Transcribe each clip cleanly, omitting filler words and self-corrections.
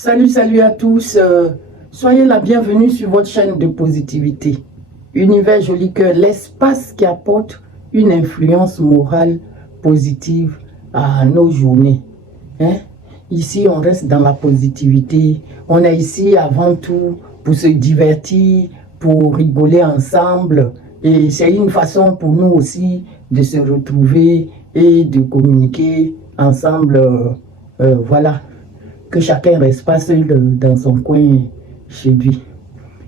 Salut, salut à tous. Soyez la bienvenue sur votre chaîne de positivité. Univers Joli Cœur, l'espace qui apporte une influence morale positive à nos journées. Hein? Ici, on reste dans la positivité. On est ici avant tout pour se divertir, pour rigoler ensemble. Et c'est une façon pour nous aussi de se retrouver et de communiquer ensemble. Voilà, que chacun reste pas seul dans son coin chez lui.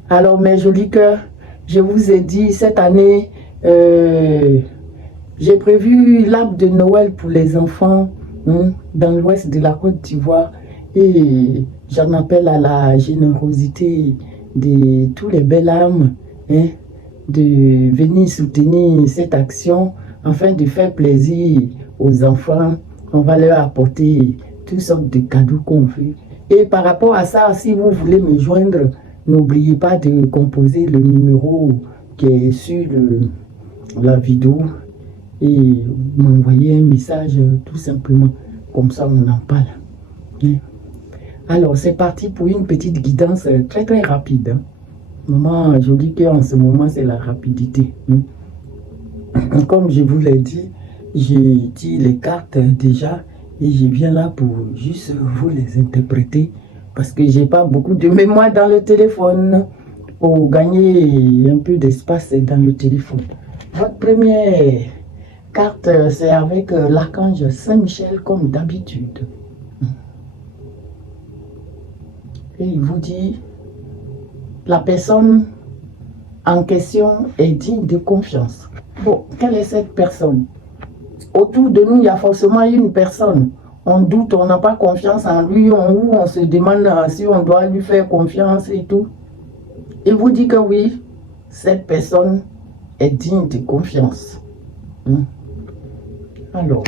Alors, mes jolis cœurs, je vous ai dit, cette année, j'ai prévu l'arbre de Noël pour les enfants dans l'ouest de la Côte d'Ivoire et j'en appelle à la générosité de tous les belles âmes de venir soutenir cette action afin de faire plaisir aux enfants. On va leur apporter toutes sortes de cadeaux qu'on veut. Et par rapport à ça, si vous voulez me joindre, n'oubliez pas de composer le numéro qui est sur la vidéo et m'envoyer un message tout simplement. Comme ça, on en parle. Alors, c'est parti pour une petite guidance très très rapide. Maman, je dis qu'en ce moment, c'est la rapidité. Comme je vous l'ai dit, j'ai dit les cartes déjà et je viens là pour juste vous les interpréter parce que j'ai pas beaucoup de mémoire dans le téléphone pour gagner un peu d'espace dans le téléphone. Votre première carte, c'est avec l'archange Saint-Michel comme d'habitude. Et il vous dit, la personne en question est digne de confiance. Bon, quelle est cette personne? Autour de nous, il y a forcément une personne. On doute, on n'a pas confiance en lui, on se demande si on doit lui faire confiance et tout. Il vous dit que oui, cette personne est digne de confiance. Alors,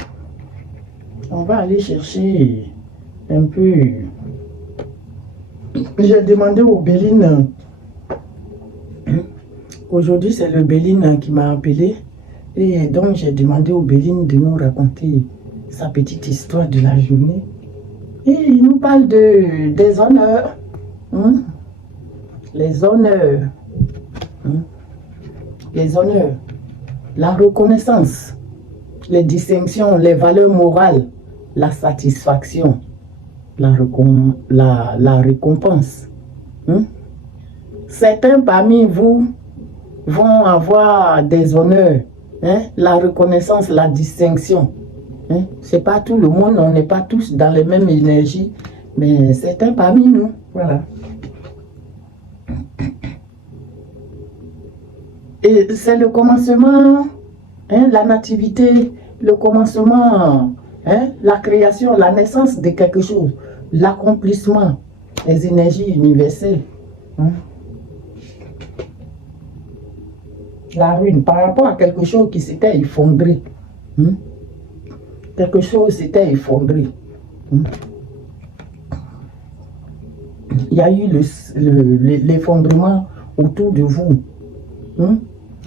on va aller chercher un peu. J'ai demandé au Béline. Aujourd'hui, c'est le Béline qui m'a appelé. Et donc, j'ai demandé au Béline de nous raconter sa petite histoire de la journée. Et il nous parle des honneurs. Les honneurs. Les honneurs. La reconnaissance. Les distinctions, les valeurs morales. La satisfaction. La récompense. Certains parmi vous vont avoir des honneurs. La reconnaissance, la distinction. C'est pas tout le monde, on n'est pas tous dans les mêmes énergies, mais certains parmi nous, voilà. Et c'est le commencement, la nativité, le commencement, la création, la naissance de quelque chose, l'accomplissement, les énergies universelles. La ruine par rapport à quelque chose qui s'était effondré. Quelque chose s'était effondré. Il y a eu l'effondrement autour de vous.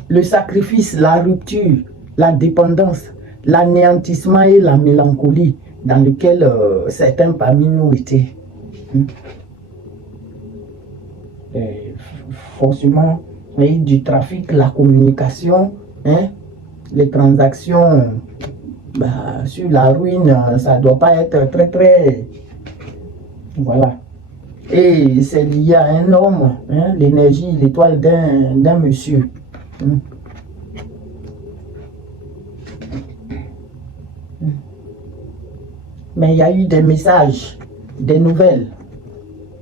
Le sacrifice, la rupture, la dépendance, l'anéantissement et la mélancolie dans lequel certains parmi nous étaient. Forcément, du trafic, la communication, les transactions sur la ruine, ça ne doit pas être très très... Voilà. Et c'est lié à un homme, l'énergie, l'étoile d'un monsieur. Mais il y a eu des messages, des nouvelles.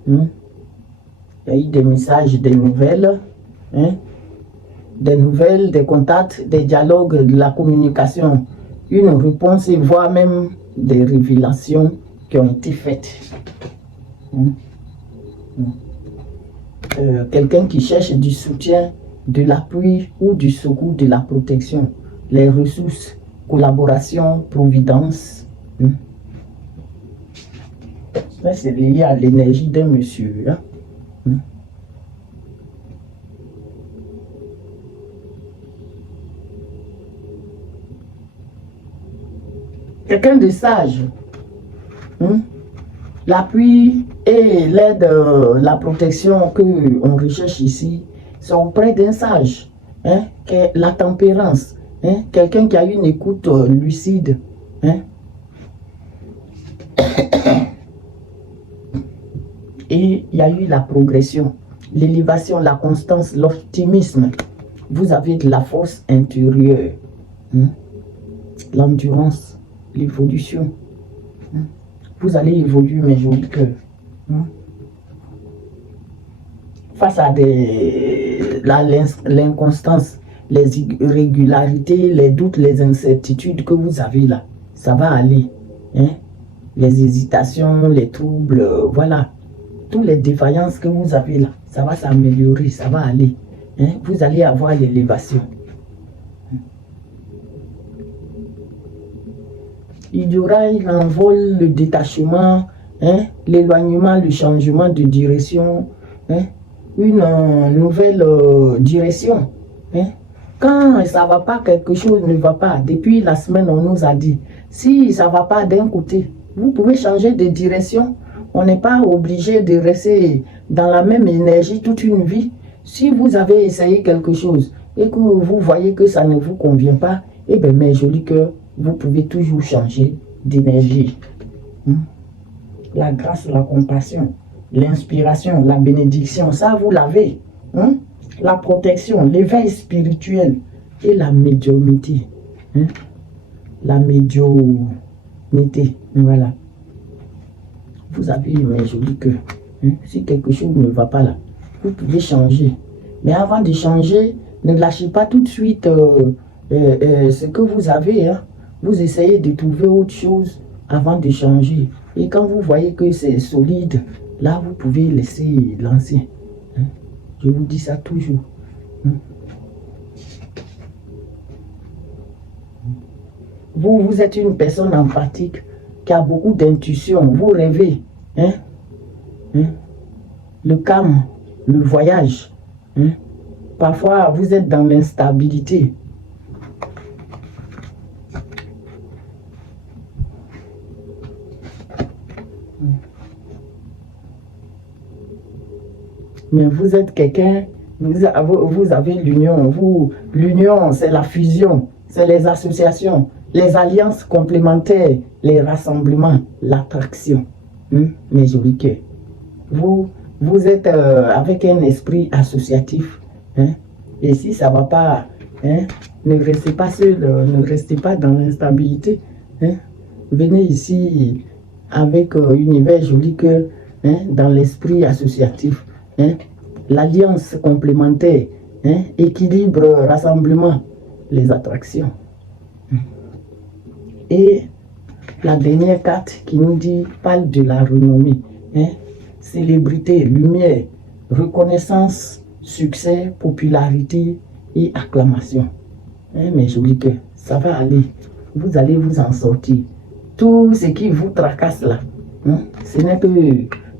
Il y a eu des messages, des nouvelles. Des nouvelles, des contacts, des dialogues, de la communication, une réponse et voire même des révélations qui ont été faites. Quelqu'un qui cherche du soutien, de l'appui ou du secours, de la protection, les ressources, collaboration, providence. Ça, c'est lié à l'énergie d'un monsieur. Quelqu'un de sage. L'appui et l'aide, la protection que on recherche ici, c'est auprès d'un sage, hein, qui est la tempérance, hein, quelqu'un qui a une écoute lucide. Hein. Et il y a eu la progression, l'élévation, la constance, l'optimisme. Vous avez de la force intérieure, hein, l'endurance, l'évolution. Hein. Vous allez évoluer, mes jolis cœurs. Hein. Face à l'inconstance, les irrégularités, les doutes, les incertitudes que vous avez là, ça va aller. Hein? Les hésitations, les troubles, voilà. Toutes les défaillances que vous avez là, ça va s'améliorer, ça va aller. Hein? Vous allez avoir l'élévation. Il y aura l'envol, le détachement, hein? L'éloignement, le changement de direction, hein? Une nouvelle direction. Hein? Quand ça ne va pas, quelque chose ne va pas, depuis la semaine on nous a dit, si ça ne va pas d'un côté, vous pouvez changer de direction. On n'est pas obligé de rester dans la même énergie toute une vie. Si vous avez essayé quelque chose et que vous voyez que ça ne vous convient pas, eh bien mes jolis cœurs, vous pouvez toujours changer d'énergie. La grâce, la compassion, l'inspiration, la bénédiction, ça vous l'avez. Hein? La protection, l'éveil spirituel et la médiumnité. Hein? La médiumnité, voilà. Vous avez, mes jolis cœurs, hein? Si quelque chose ne va pas là, vous pouvez changer. Mais avant de changer, ne lâchez pas tout de suite ce que vous avez. Hein? Vous essayez de trouver autre chose avant de changer. Et quand vous voyez que c'est solide, là, vous pouvez laisser l'ancien. Hein? Je vous dis ça toujours. Hein? Vous êtes une personne empathique qui a beaucoup d'intuition. Vous rêvez. Hein? Hein? Le calme, le voyage. Hein? Parfois, vous êtes dans l'instabilité. Mais vous êtes quelqu'un, vous avez l'union. L'union, c'est la fusion, c'est les associations, les alliances complémentaires, les rassemblements, l'attraction. Mes jolis cœurs. Vous êtes avec un esprit associatif. Hein? Et si ça ne va pas, hein, ne restez pas seul, ne restez pas dans l'instabilité. Hein? Venez ici avec univers joli cœur, hein, dans l'esprit associatif. Hein? L'alliance complémentaire, hein? Équilibre, rassemblement, les attractions. Et la dernière carte qui nous dit, parle de la renommée. Hein? Célébrité, lumière, reconnaissance, succès, popularité et acclamation. Hein, mes jolis cœurs, ça va aller. Vous allez vous en sortir. Tout ce qui vous tracasse là, hein, ce n'est que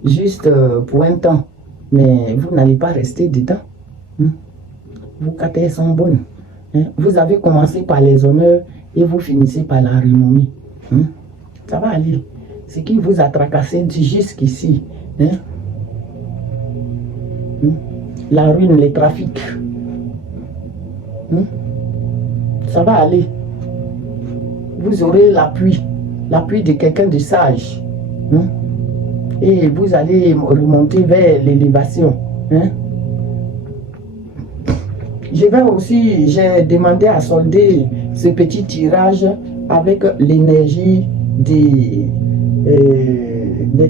juste pour un temps. Mais vous n'allez pas rester dedans. Hein. Vos cartes sont bonnes. Hein. Vous avez commencé par les honneurs et vous finissez par la renommée. Hein. Ça va aller. Ce qui vous a tracassé jusqu'ici. Hein? La ruine, les trafics. Ça va aller. Vous aurez l'appui de quelqu'un de sage. Et vous allez remonter vers l'élévation. Je vais aussi, j'ai demandé à solder ce petit tirage avec l'énergie des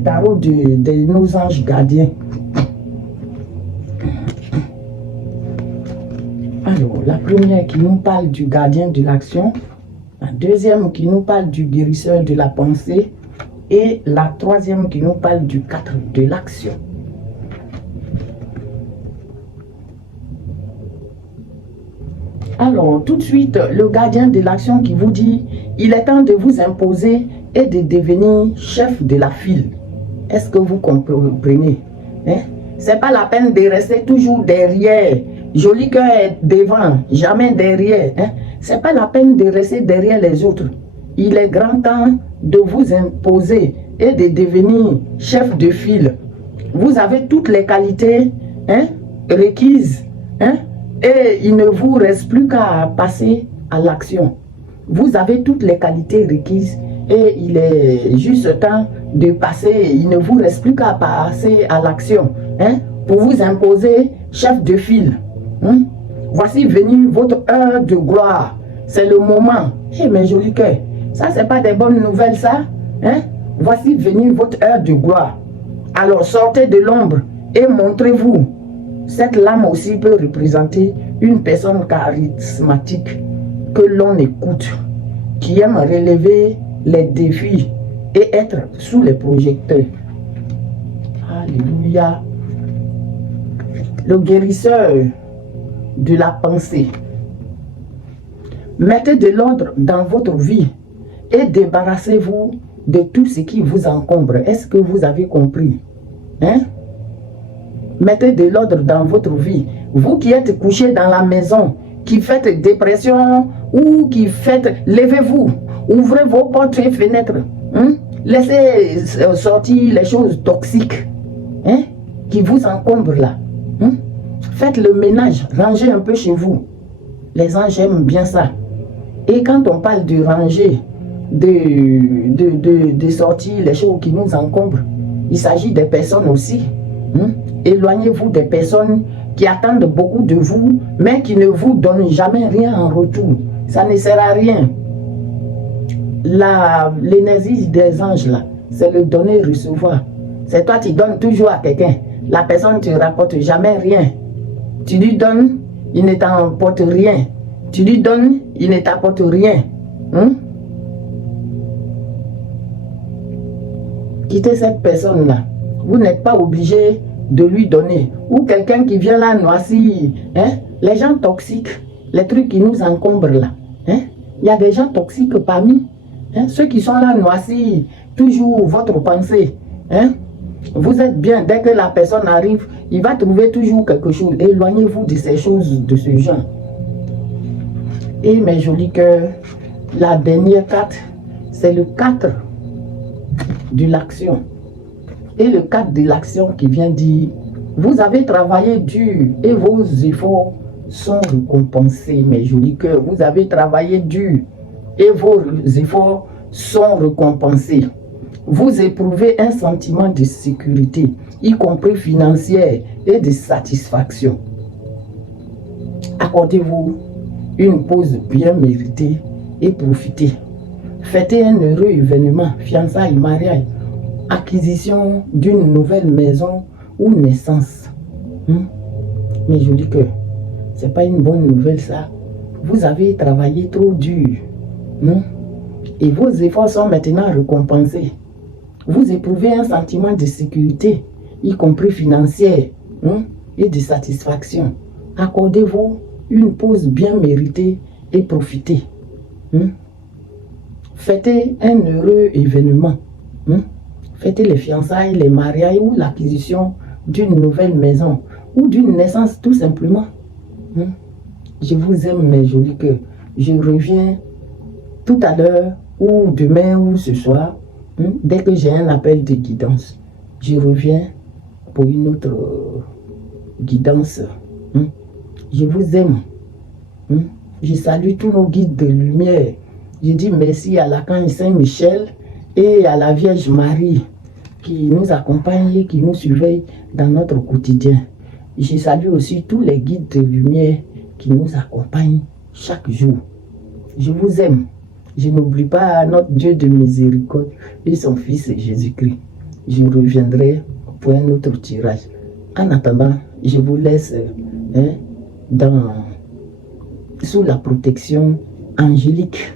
tarots de nos anges gardiens. Alors, la première qui nous parle du gardien de l'action, la deuxième qui nous parle du guérisseur de la pensée et la troisième qui nous parle du 4 de l'action. Alors, tout de suite, le gardien de l'action qui vous dit, il est temps de vous imposer et de devenir chef de la file. Est-ce que vous comprenez? C'est pas la peine de rester toujours derrière. Joli cœur est devant, jamais derrière. C'est pas la peine de rester derrière les autres. Il est grand temps de vous imposer et de devenir chef de file. Vous avez toutes les qualités requises et il ne vous reste plus qu'à passer à l'action. Vous avez toutes les qualités requises et il est juste temps de passer, il ne vous reste plus qu'à passer à l'action pour vous imposer chef de file. Voici venu votre heure de gloire. C'est le moment. Eh mes jolis cœurs, ça c'est pas des bonnes nouvelles ça? Voici venu votre heure de gloire. Alors sortez de l'ombre et montrez-vous. Cette lame aussi peut représenter une personne charismatique que l'on écoute, qui aime relever les défis et être sous les projecteurs. Alléluia. Le guérisseur de la pensée. Mettez de l'ordre dans votre vie et débarrassez-vous de tout ce qui vous encombre. Est-ce que vous avez compris? Mettez de l'ordre dans votre vie. Vous qui êtes couché dans la maison, qui faites dépression ou qui faites, levez-vous, ouvrez vos portes et fenêtres. Laissez sortir les choses toxiques qui vous encombrent là. Faites le ménage, rangez un peu chez vous. Les anges aiment bien ça. Et quand on parle de ranger, de sortir les choses qui nous encombrent, il s'agit des personnes aussi. Éloignez-vous des personnes qui attendent beaucoup de vous, mais qui ne vous donnent jamais rien en retour. Ça ne sert à rien. L'énergie des anges, là, c'est le donner et recevoir. C'est toi qui donnes toujours à quelqu'un. La personne ne te rapporte jamais rien. Tu lui donnes, il ne t'apporte rien. Tu lui donnes, il ne t'apporte rien. Quittez cette personne-là. Vous n'êtes pas obligé de lui donner. Ou quelqu'un qui vient là noircir. Les gens toxiques, les trucs qui nous encombrent là. Il y a des gens toxiques parmi. Ceux qui sont là noircir toujours votre pensée. Vous êtes bien, dès que la personne arrive, il va trouver toujours quelque chose. Éloignez-vous de ces choses de ce genre. Et mes jolis cœurs, la dernière carte, c'est le 4 de l'action. Et le 4 de l'action qui vient dire, vous avez travaillé dur et vos efforts sont récompensés, mes jolis cœurs. Vous avez travaillé dur et vos efforts sont récompensés. Vous éprouvez un sentiment de sécurité, y compris financière et de satisfaction. Accordez-vous une pause bien méritée et profitez. Fêtez un heureux événement, fiançailles, mariage, acquisition d'une nouvelle maison ou naissance. Mes jolis cœurs, c'est pas une bonne nouvelle ça. Vous avez travaillé trop dur. Et vos efforts sont maintenant récompensés. Vous éprouvez un sentiment de sécurité, y compris financière, et de satisfaction. Accordez-vous une pause bien méritée et profitez. Fêtez un heureux événement. Fêtez les fiançailles, les mariages ou l'acquisition d'une nouvelle maison ou d'une naissance tout simplement. Je vous aime mes jolis cœurs. Je reviens tout à l'heure ou demain ou ce soir. Dès que j'ai un appel de guidance, je reviens pour une autre guidance. Je vous aime. Je salue tous nos guides de lumière. Je dis merci à l'Archange Saint-Michel et à la Vierge Marie qui nous accompagne et qui nous surveille dans notre quotidien. Je salue aussi tous les guides de lumière qui nous accompagnent chaque jour. Je vous aime. Je n'oublie pas notre Dieu de miséricorde et son Fils Jésus-Christ. Je reviendrai pour un autre tirage. En attendant, je vous laisse sous la protection angélique